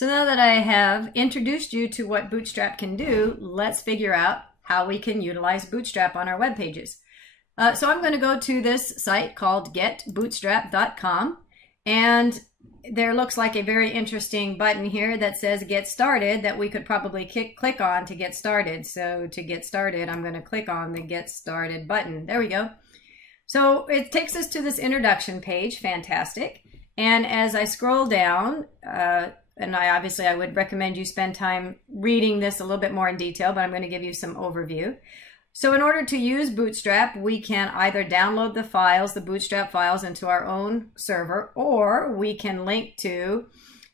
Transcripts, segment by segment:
So now that I have introduced you to what Bootstrap can do, let's figure out how we can utilize Bootstrap on our web pages. So I'm going to go to this site called getbootstrap.com, and there looks like a very interesting button here that says Get Started that we could probably click on to get started. So to get started, I'm going to click on the Get Started button. There we go. So it takes us to this introduction page. Fantastic. And as I scroll down, and I would recommend you spend time reading this a little bit more in detail, but I'm going to give you some overview. So in order to use Bootstrap, we can either download the files, the Bootstrap files, into our own server, or we can link to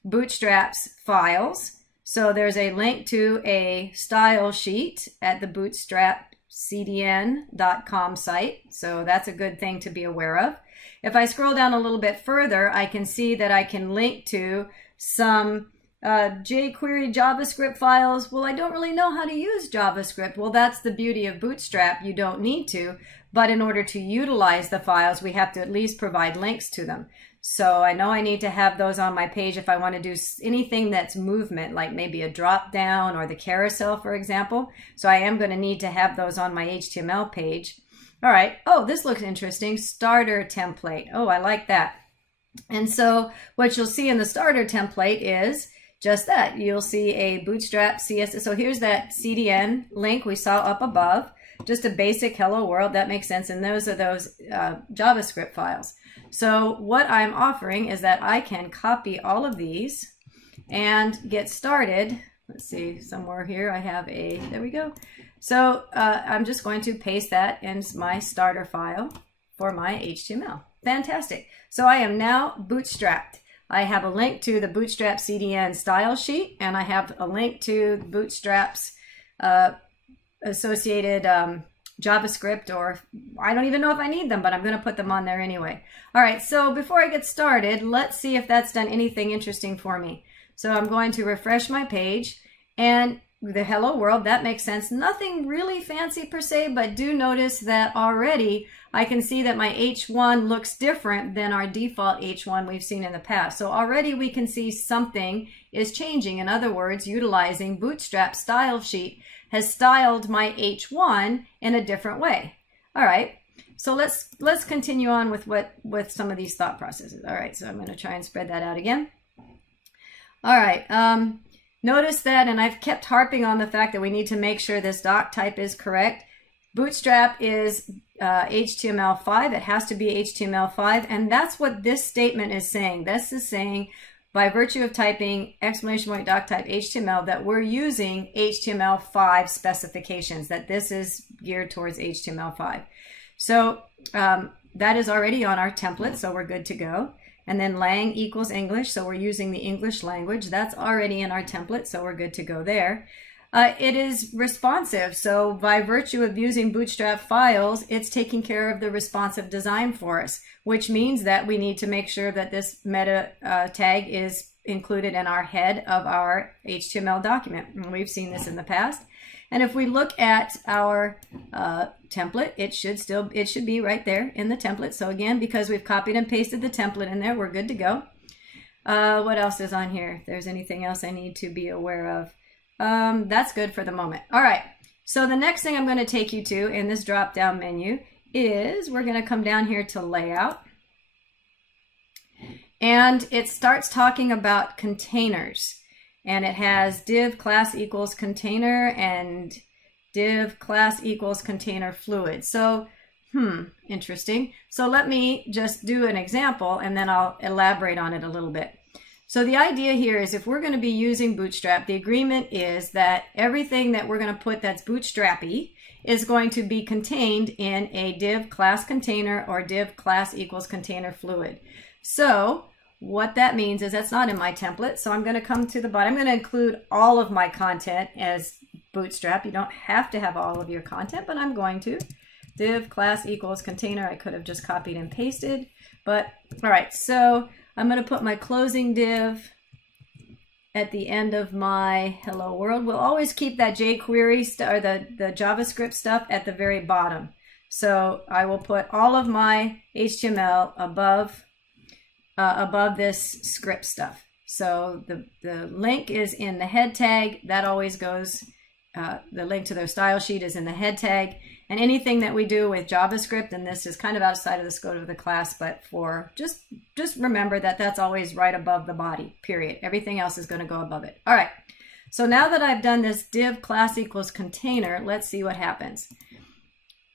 Bootstrap's files. So there's a link to a style sheet at the bootstrapcdn.com site. So that's a good thing to be aware of. If I scroll down a little bit further, I can see that I can link to some jQuery JavaScript files. Well, I don't really know how to use JavaScript. Well, that's the beauty of Bootstrap. You don't need to, but in order to utilize the files, we have to at least provide links to them. So I know I need to have those on my page if I want to do anything that's movement, like maybe a drop down or the carousel, for example. So I am going to need to have those on my HTML page. All right. Oh, this looks interesting. Starter template. Oh, I like that. And so what you'll see in the starter template is just that. You'll see a Bootstrap CSS. So here's that CDN link we saw up above. Just a basic hello world. That makes sense. And those are those JavaScript files. So what I'm offering is that I can copy all of these and get started. Let's see, somewhere here I have a, there we go. So I'm just going to paste that in my starter file for my HTML. Fantastic. So I am now bootstrapped. I have a link to the Bootstrap CDN style sheet, and I have a link to Bootstrap's associated JavaScript, or I don't even know if I need them, but I'm going to put them on there anyway. All right, so before I get started, let's see if that's done anything interesting for me. So I'm going to refresh my page, and the hello world, that makes sense. Nothing really fancy per se, but do notice that already I can see that my H1 looks different than our default H1 we've seen in the past. So already we can see something is changing. In other words, utilizing Bootstrap style sheet has styled my H1 in a different way. All right, so let's continue on with some of these thought processes. All right, so I'm going to try and spread that out again. All right. Notice that, and I've kept harping on the fact that we need to make sure this doc type is correct. Bootstrap is HTML5. It has to be HTML5, and that's what this statement is saying. This is saying, by virtue of typing exclamation point doc type HTML, that we're using HTML5 specifications, that this is geared towards HTML5. So that is already on our template, so we're good to go. And then lang equals English, so we're using the English language. That's already in our template, so we're good to go there. It is responsive, so by virtue of using Bootstrap files, it's taking care of the responsive design for us, which means that we need to make sure that this meta tag is included in our head of our HTML document. And we've seen this in the past. And if we look at our template, it should be right there in the template. So again, because we've copied and pasted the template in there, we're good to go. What else is on here? If there's anything else I need to be aware of, that's good for the moment. All right. So the next thing I'm going to take you to in this drop-down menu is we're going to come down here to layout. And it starts talking about containers. And it has div class equals container and div class equals container fluid. So, interesting. So let me just do an example and then I'll elaborate on it a little bit. So the idea here is if we're going to be using Bootstrap, the agreement is that everything that we're going to put that's bootstrappy is going to be contained in a div class container or div class equals container fluid. So what that means is that's not in my template. So I'm going to come to the bottom. I'm going to include all of my content as Bootstrap. You don't have to have all of your content, but I'm going to. Div class equals container. I could have just copied and pasted, but all right. So I'm going to put my closing div at the end of my hello world. We'll always keep that jQuery or the JavaScript stuff at the very bottom. So I will put all of my HTML above this script stuff. So the link is in the head tag. That always goes, the link to their style sheet is in the head tag. And anything that we do with JavaScript, and this is kind of outside of the scope of the class, but for just remember that that's always right above the body, period. Everything else is going to go above it. All right. So now that I've done this div class equals container, let's see what happens.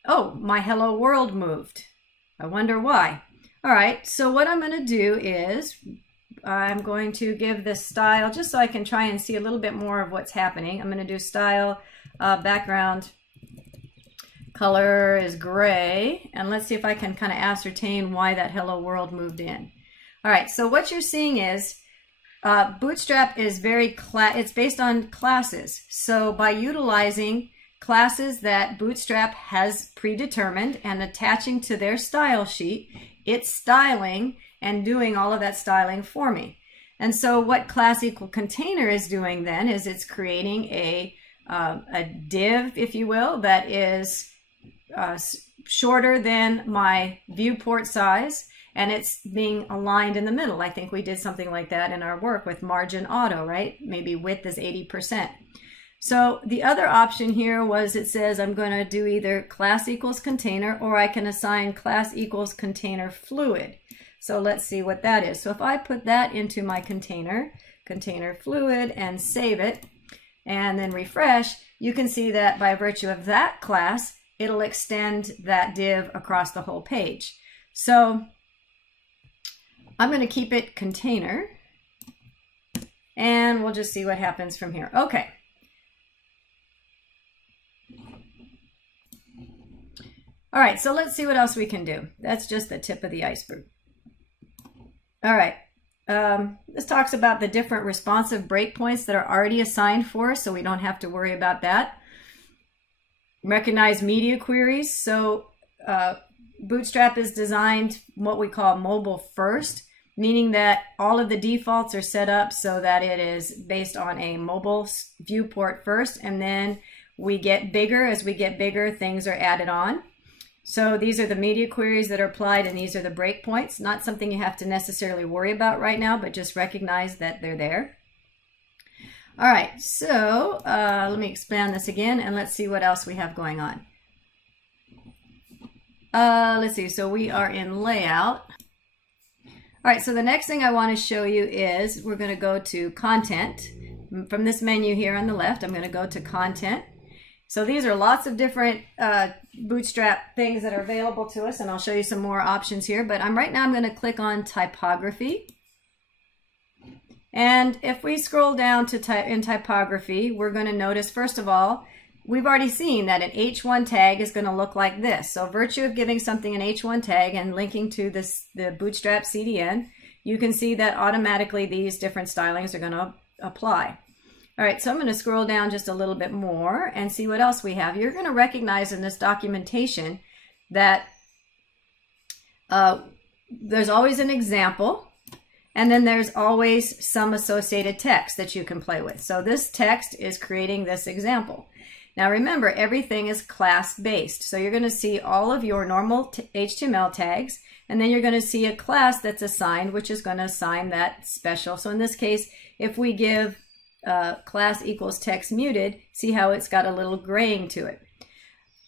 Oh, my hello world moved. I wonder why. All right. So what I'm going to do is I'm going to give this style just so I can try and see a little bit more of what's happening. I'm going to do style background color is gray, and let's see if I can kind of ascertain why that hello world moved in. All right, so what you're seeing is Bootstrap is it's based on classes. So by utilizing classes that Bootstrap has predetermined and attaching to their style sheet, it's styling and doing all of that styling for me. And so what class equal container is doing then is it's creating a div, if you will, that is shorter than my viewport size, and it's being aligned in the middle. I think we did something like that in our work with margin auto, right? Maybe width is 80%. So the other option here was it says I'm going to do either class equals container, or I can assign class equals container fluid. So let's see what that is. So if I put that into my container fluid, and save it, and then refresh, you can see that by virtue of that class, it'll extend that div across the whole page. So I'm going to keep it container, and we'll just see what happens from here. Okay. All right, so let's see what else we can do. That's just the tip of the iceberg. All right. This talks about the different responsive breakpoints that are already assigned for us, so we don't have to worry about that. Recognize media queries. So Bootstrap is designed what we call mobile first, meaning that all of the defaults are set up so that it is based on a mobile viewport first, and then we get bigger. As we get bigger, things are added on. So these are the media queries that are applied, and these are the breakpoints. Not something you have to necessarily worry about right now, but just recognize that they're there. All right, so let me expand this again, and let's see what else we have going on. Let's see, so we are in layout. All right, so the next thing I want to show you is we're going to go to content. From this menu here on the left, I'm going to go to content. So these are lots of different Bootstrap things that are available to us, and I'll show you some more options here. But right now I'm going to click on typography. And if we scroll down to in typography, we're going to notice, first of all, we've already seen that an H1 tag is going to look like this. So virtue of giving something an H1 tag and linking to the Bootstrap CDN, you can see that automatically these different stylings are going to apply. All right, so I'm going to scroll down just a little bit more and see what else we have. You're going to recognize in this documentation that there's always an example, and then there's always some associated text that you can play with. So this text is creating this example. Now remember, everything is class-based. So you're going to see all of your normal HTML tags, and then you're going to see a class that's assigned, which is going to assign that special. So in this case, if we give class equals text muted, see how it's got a little graying to it.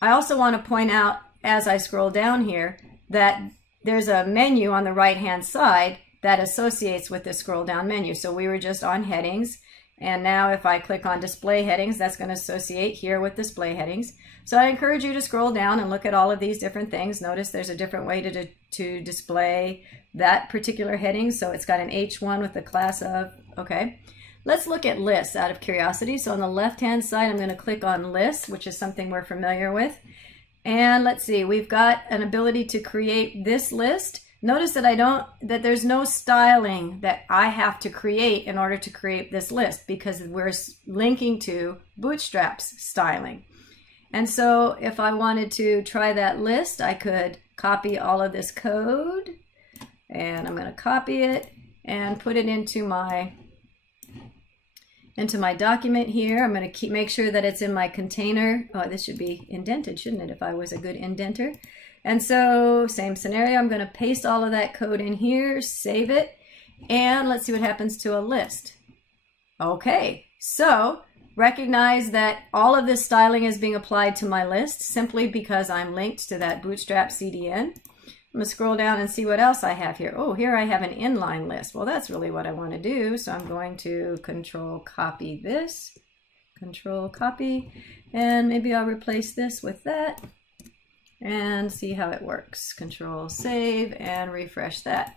I also want to point out, as I scroll down here, that there's a menu on the right-hand side that associates with the scroll down menu. So we were just on headings, and now if I click on display headings, that's going to associate here with display headings. So I encourage you to scroll down and look at all of these different things. Notice there's a different way to display that particular heading. So it's got an H1 with the class of, okay. Let's look at lists out of curiosity. So on the left-hand side, I'm going to click on lists, which is something we're familiar with. And let's see, we've got an ability to create this list. Notice that there's no styling that I have to create in order to create this list, because we're linking to Bootstrap's styling. And so if I wanted to try that list, I could copy all of this code, and I'm going to copy it and put it into my document here. I'm going to make sure that it's in my container. Oh, this should be indented, shouldn't it, if I was a good indenter? And so same scenario, I'm going to paste all of that code in here, save it, And let's see what happens to a list. Okay, so recognize that all of this styling is being applied to my list simply because I'm linked to that Bootstrap CDN. I'm going to scroll down and see what else I have here. Oh, here I have an inline list. Well, that's really what I want to do. So I'm going to control copy this, control copy, and maybe I'll replace this with that and see how it works. Control save and refresh that.